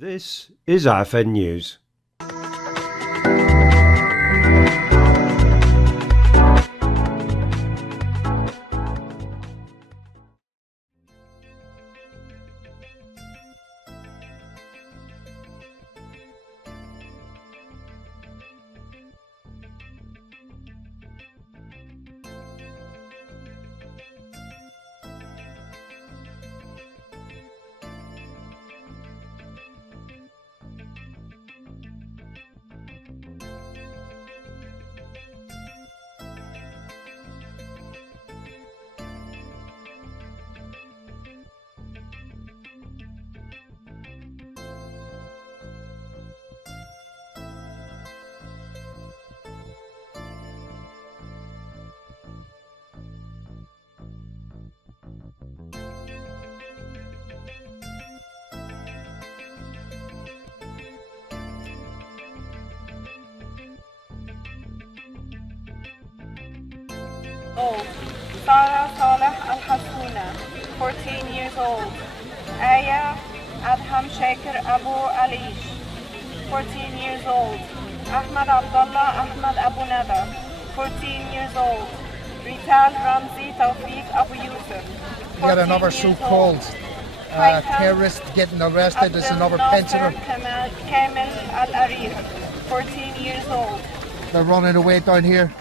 This is IFN News. Sarah Saleh Al-Hassouna, 14 years old. Aya Adham Shaker Abu Alish, 14 years old. Ahmad Abdullah Ahmad Abu Nada, 14 years old. Rital Ramzi Tawfiq Abu Yusuf, 14 We got another years so-called terrorist getting arrested. There's another pensioner. Kamel Al-Arif, 14 years old. They're running away down here.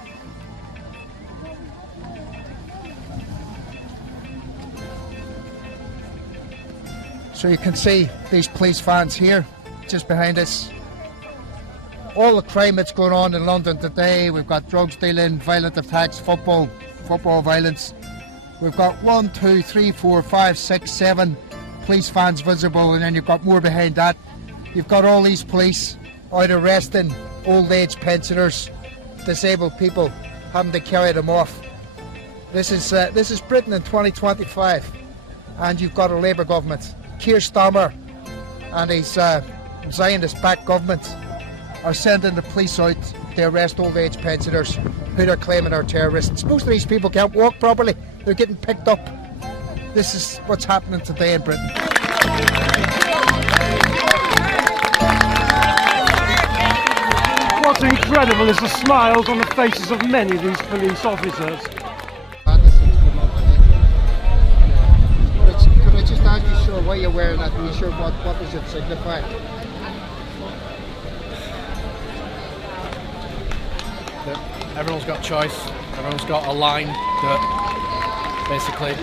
So you can see these police vans here, just behind us. All the crime that's going on in London today. We've got drugs dealing, violent attacks, football violence. We've got 1, 2, 3, 4, 5, 6, 7 police vans visible, and then you've got more behind that. You've got all these police out arresting old age pensioners, disabled people, having to carry them off. This is Britain in 2025, and you've got a Labour government. Keir Starmer and his Zionist-backed government are sending the police out to arrest old age pensioners who they're claiming are terrorists. Most of these people can't walk properly. They're getting picked up. This is what's happening today in Britain. What's incredible is the smiles on the faces of many of these police officers. Aren't you sure why you're wearing that? Are you sure what does it signify? That everyone's got choice, everyone's got a line that basically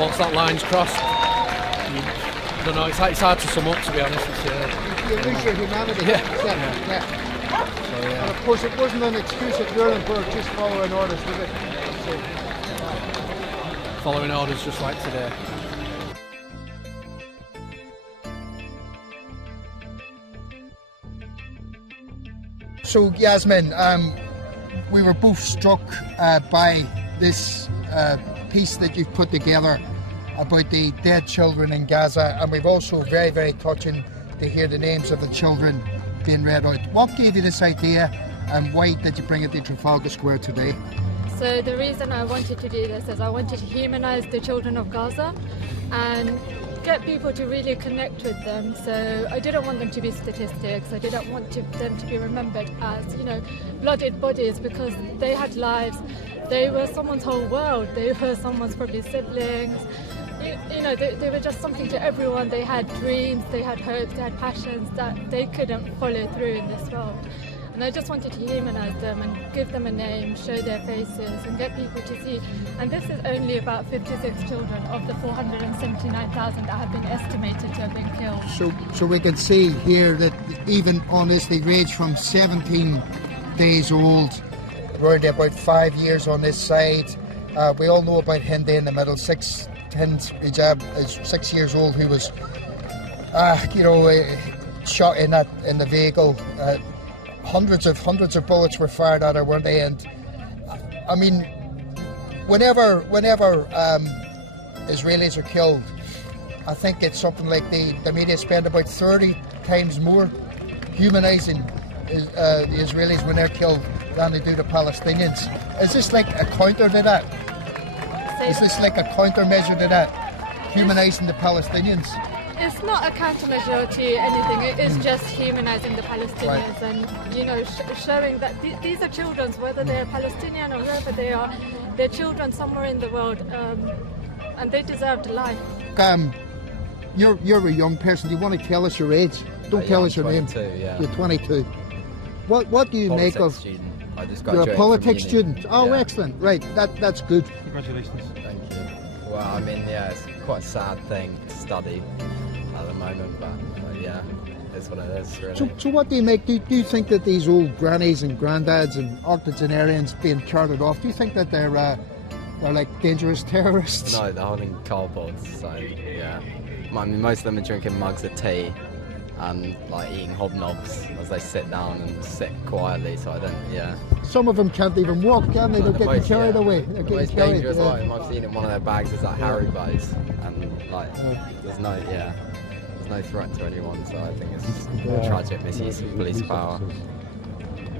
once that line's crossed, I don't know, it's hard to sum up, to be honest. You lose your humanity. Yeah. So, and of course it wasn't an excuse at Nuremberg just following orders, was it? So, following orders just like today. So Yasmin, we were both struck by this piece that you've put together about the dead children in Gaza, and we've also very, very touching to hear the names of the children being read out. What gave you this idea, and why did you bring it to Trafalgar Square today? So the reason I wanted to do this is I wanted to humanise the children of Gaza and get people to really connect with them. So I didn't want them to be statistics. I didn't want them to be remembered as, blooded bodies, because they had lives. They were someone's whole world. They were someone's probably siblings. They were just something to everyone. They had dreams, they had hopes, they had passions that they couldn't follow through in this world. And I just wanted to humanise them and give them a name, show their faces and get people to see. And this is only about 56 children of the 479,000 that have been estimated to have been killed. So we can see here that even on this, they range from 17 days old, around about 5 years on this side. We all know about Hindi in the middle, Hind's hijab is 6 years old, who was, shot in the vehicle. Hundreds of bullets were fired at her, weren't they? And I mean, whenever Israelis are killed, I think it's something like the media spend about 30 times more humanising the Israelis when they're killed than they do the Palestinians. Is this like a counter to that? Is this like a countermeasure to that? Humanising the Palestinians? It's not a countermeasure to anything. It is just humanising the Palestinians, and showing that these are children, whether they're Palestinian or wherever they are, they're children somewhere in the world, and they deserve life. You're a young person. Do you want to tell us your age? Don't tell us your 22, name. Yeah. You're 22. What do you Politics make of? Student. I just You're a graduated politics from uni. student. Oh, Yeah. excellent. Right, that's good. Congratulations. Thank you. Well, I mean, yeah, it's quite a sad thing to study at the moment, but yeah, it's what it is, really. So what do you make? Do you think that these old grannies and granddads and octogenarians being carted off, do you think that they're like dangerous terrorists? No, they're holding cardboards, so yeah. I mean, most of them are drinking mugs of tea and like eating hobnobs as they sit down and sit quietly, so I don't, yeah. Some of them can't even walk, can they? They're The getting most- carried yeah, away. The They're getting most carried. dangerous Yeah. item I've seen in one of their bags is like Haribo's, and like there's no threat to anyone, so I think it's tragic misuse of police power.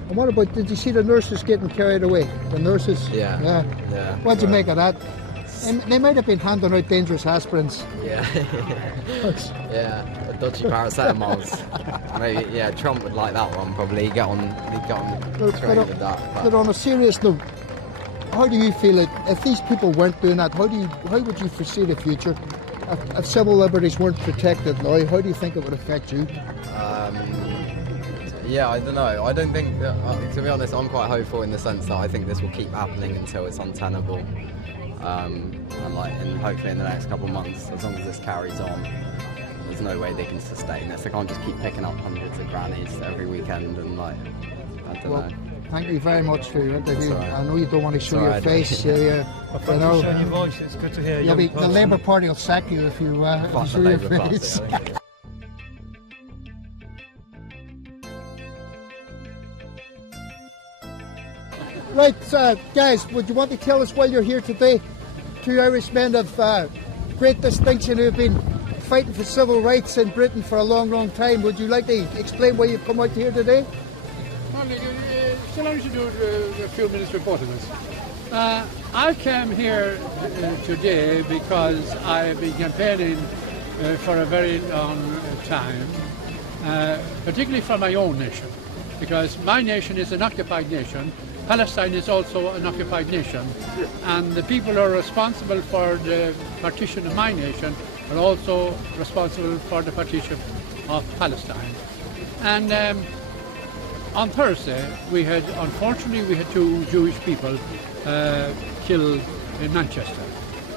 And what about, did you see the nurses getting carried away? The nurses? Yeah. Yeah. What'd you make of that? They might have been handing out dangerous aspirins. Yeah. Yeah, the dodgy paracetamols. Maybe, yeah, Trump would like that one probably. He'd get on train with that. But on a serious note, how do you feel it if these people weren't doing that? How would you foresee the future? If civil liberties weren't protected now, how do you think it would affect you? Yeah, I don't know. I don't think that, to be honest, I'm quite hopeful in the sense that I think this will keep happening until it's untenable. And like, hopefully in the next couple of months, as long as this carries on, there's no way they can sustain this. They can't just keep picking up hundreds of grannies every weekend and like, I don't know. Thank you very much for your interview. Right. I know you don't want to show your Right. face. Well, thanks for sharing your voice. It's good to hear you. The Labour Party will sack you if you Fuck show the your Labour Party, face. I think. Right, guys, would you want to tell us why you're here today? Two Irishmen of great distinction who have been fighting for civil rights in Britain for a long, long time. Would you like to explain why you've come out here today? Shall I do a few minutes report on this? I came here today because I've been campaigning for a very long time, particularly for my own nation, because my nation is an occupied nation. Palestine is also an occupied nation, and the people who are responsible for the partition of my nation are also responsible for the partition of Palestine. And on Thursday, unfortunately, we had two Jewish people killed in Manchester.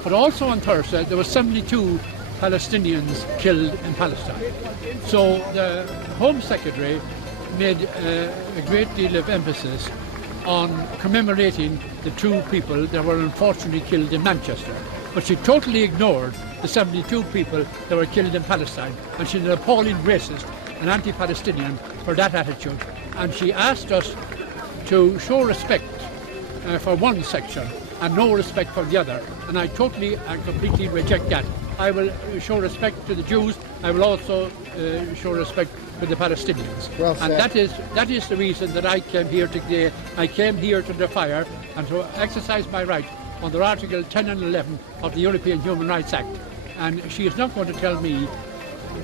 But also on Thursday, there were 72 Palestinians killed in Palestine. So the Home Secretary made a great deal of emphasis on commemorating the two people that were unfortunately killed in Manchester. But she totally ignored the 72 people that were killed in Palestine, and she's an appalling racist and anti-Palestinian for that attitude. And she asked us to show respect for one section and no respect for the other. And I totally and completely reject that. I will show respect to the Jews. I will also show respect to the Palestinians. Well said. And that is the reason that I came here today. I came here to the fire and to exercise my right under Article 10 and 11 of the European Human Rights Act. And she is not going to tell me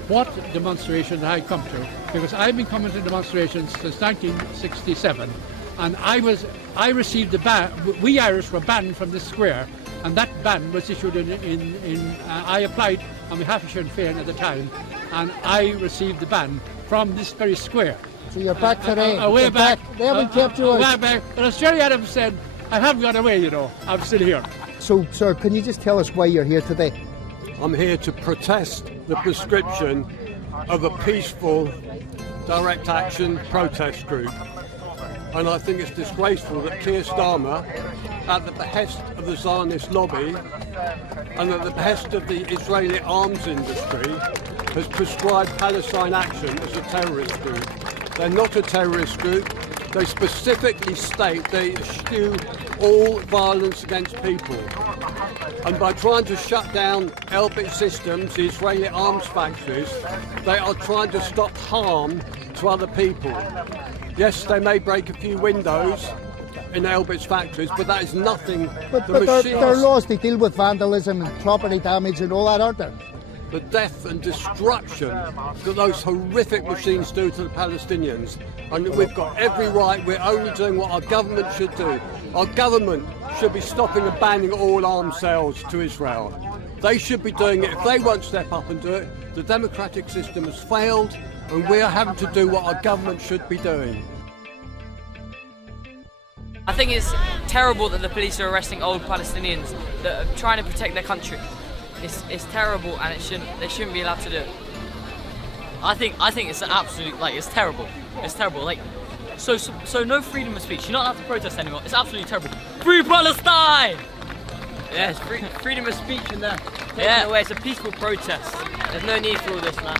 what demonstration I come to, because I've been coming to demonstrations since 1967, and I received the ban. We Irish were banned from this square, and that ban was issued I applied on behalf of Sinn Féin at the time, and I received the ban from this very square. So you're back today. Way back. They haven't kept you out. Way back. But as Jerry Adams said, I haven't gone away, you know. I'm still here. So, sir, can you just tell us why you're here today? I'm here to protest the proscription of a peaceful direct action protest group. And I think it's disgraceful that Keir Starmer, at the behest of the Zionist lobby and at the behest of the Israeli arms industry, has prescribed Palestine Action as a terrorist group. They're not a terrorist group. They specifically state they eschew all violence against people. And by trying to shut down Elbit Systems, the Israeli arms factories, they are trying to stop harm to other people. Yes, they may break a few windows in Elbit's factories, but that is nothing. But there are laws to deal with vandalism and property damage and all that, aren't there? the death and destruction that those horrific machines do to the Palestinians. And we've got every right, we're only doing what our government should do. Our government should be stopping and banning all arms sales to Israel. They should be doing it. If they won't step up and do it, the democratic system has failed, and we are having to do what our government should be doing. I think it's terrible that the police are arresting old Palestinians that are trying to protect their country. It's terrible, and they shouldn't be allowed to do it. I think it's an absolute, it's terrible. It's terrible. So no freedom of speech. You're not allowed to protest anymore. It's absolutely terrible. Free Palestine! Yeah, it's freedom of speech, and they're taking away. It's a peaceful protest. There's no need for all this, man.